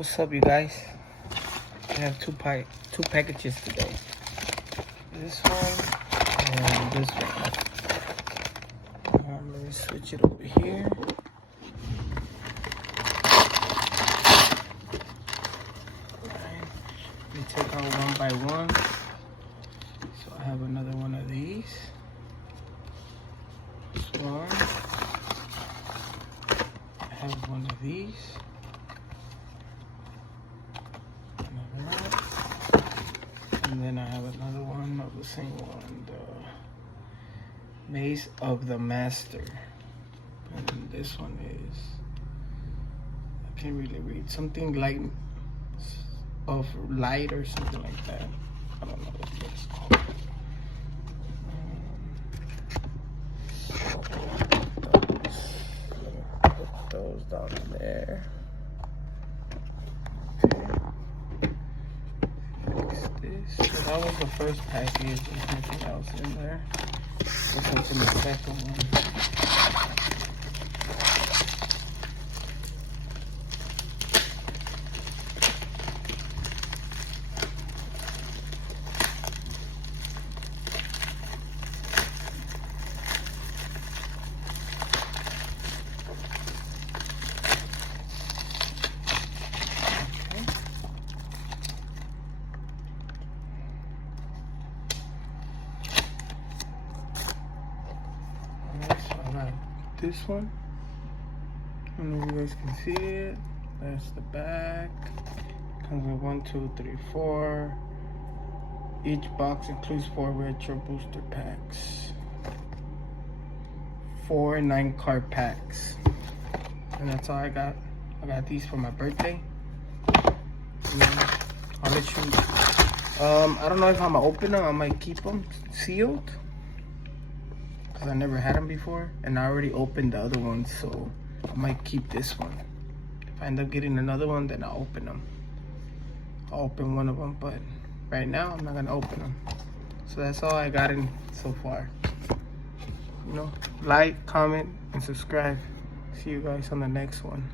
What's up, you guys? I have two packages today. This one and this one. Let me switch it over here. Alright, let me take out one by one. So I have another one of these. This one. I have one of these. And then I have another one of the same one, the Maze of the Master. And this one is, I can't really read, something like of light or something like that. I don't know what it's called. Put those down there. So that was the first package. There's nothing else in there. Let's open the second one. This one, I don't know if you guys can see it. That's the back. Comes with 1, 2, 3, 4. Each box includes 4 retro booster packs, 4 9-card packs, and that's all I got. I got these for my birthday. I'll let you. I don't know if I'm gonna open them. I might keep them sealed. I never had them before, and I already opened the other one, so I might keep this one. If I end up getting another one, then I'll open them. I'll open one of them, but right now I'm not gonna open them. So that's all I got in so far. You know, like, comment, and subscribe. See you guys on the next one.